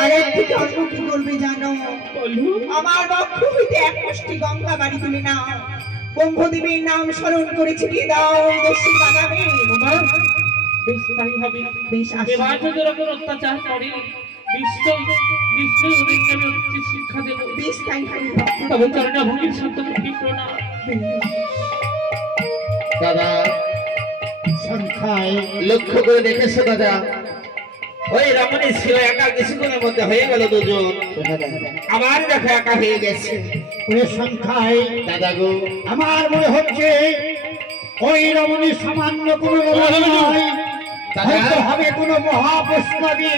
আর একটি ধর্ম কি করবে জানো? আমার বক্ষ হইতে এক মুষ্টি গঙ্গা বাড়ি তুলে না ব্রহ্মদেবের নাম স্মরণ করে ছিটিয়ে দাও দস্যি বানাবে। বেশ তাই হবে। এবার যদি ওরকম অত্যাচার করে নিশ্চয়ই ওদেরকে আমি উচিত শিক্ষা দেব। বেশ তাই হবে। তবে চরণা ভঙ্গির শব্দ ক্ষিপ্র না। দাদা সংখ্যায় লক্ষ্য করে দেখেছো দাদা, ওই রমণী ছিল একা, কিছুক্ষণের মধ্যে হয়ে গেল দুজন, আবার দেখো একা হয়ে গেছে। ওই সংখ্যায় দাদা গো আমার মনে হচ্ছে ওই রমণী সামান্য কোনো নয়, হয়তো হবে কোনো মহাবৈষ্ণবী।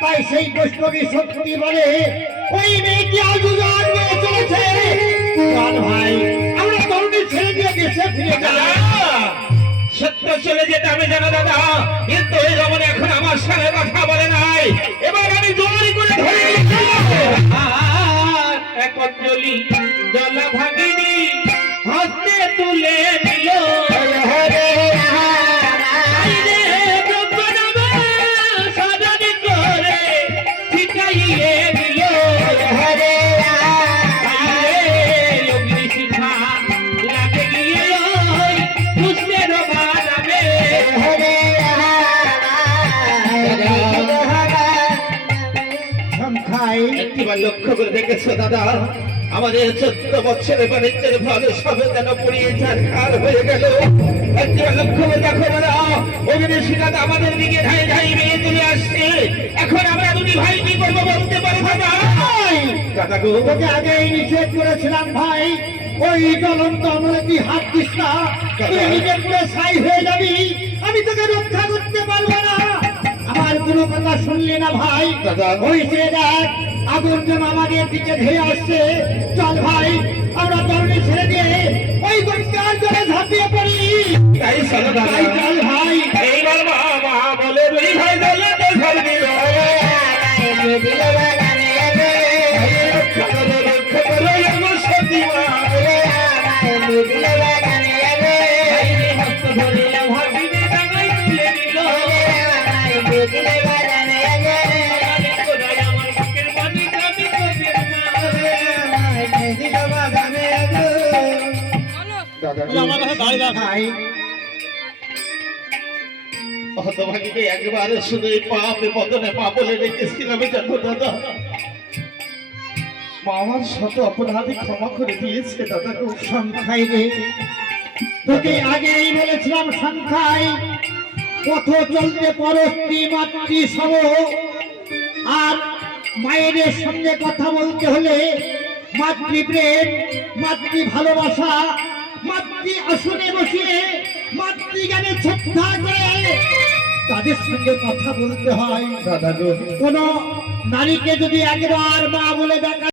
তাই সেই বৈষ্ণবী সত্যি বলে ওই মেয়েটি আজুজান হয়ে চলেছে। ভাই আমরা তরুণী ছেড়ে দিয়ে দেশে ফিরে যাই। সত্য চলে যেতে আমি জানো দাদা, কিন্তু ওই রমণী এখন আমার সাথে কথা বলে নাই। এবার আমি জোরে করে ধরে এক অঞ্জলি জল ভাগিনী হাতে তুলে দিল। একটিবার লক্ষ্য করে দেখেছো দাদা, আমাদের 14 বছরের বাণিজ্যের ফলে সবে যেন পুড়িয়ে ছারখার হয়ে গেল। একটিবার লক্ষ্য করে দেখো দাদা, অগ্নি শিখাতে আমাদের দিকে ধাই ধাই মেয়ে তুলে আসছে। এখন আমরা দুটি ভাই কি করবো বলতে পারি দাদা? দাদা গো তোকে আগেই নিষেধ করেছিলাম ভাই, ওই জ্বলন্ত আমলে তুই হাত দিস না, তুই নিজে পুরো ছাই হয়ে যাবি, আমি তোকে রক্ষা করতে পারবো না। আমার কোনো কথা শুনলি না ভাই, ওই যে দেখ আগুন যেন আমাদের দিকে ধেয়ে আসছে। চল ভাই আমরা তরুণী ছেড়ে দিয়ে ওই গঙ্গার জলে ঝাঁপিয়ে পড়ি। তাই চলো দাদা, চল ভাই। এইবার মা বলে দুই ভাই চলে তো ছাড়বি না। হতভাগীকে একবারে শুধু এই পাপে পতনে পা বলে রেখেছিলাম জানো দাদা, মা আমার শত অপরাধী ক্ষমা করে দিয়েছে দাদা গো। সংখ্যায় রে তোকে আগেই বলেছিলাম সংখ্যায় পথ চলতে পরস্ত্রী মাতৃ সম, আর মায়ের সঙ্গে কথা বলতে হলে মাতৃপ্রেম, মাতৃ ভালোবাসা, মাতৃ আসনে বসিয়ে মাতৃজ্ঞানে শ্রদ্ধা করে তাদের সঙ্গে কথা বলতে হয়। দাদা গো কোন নারীকে যদি একবার মা বলে ডাকা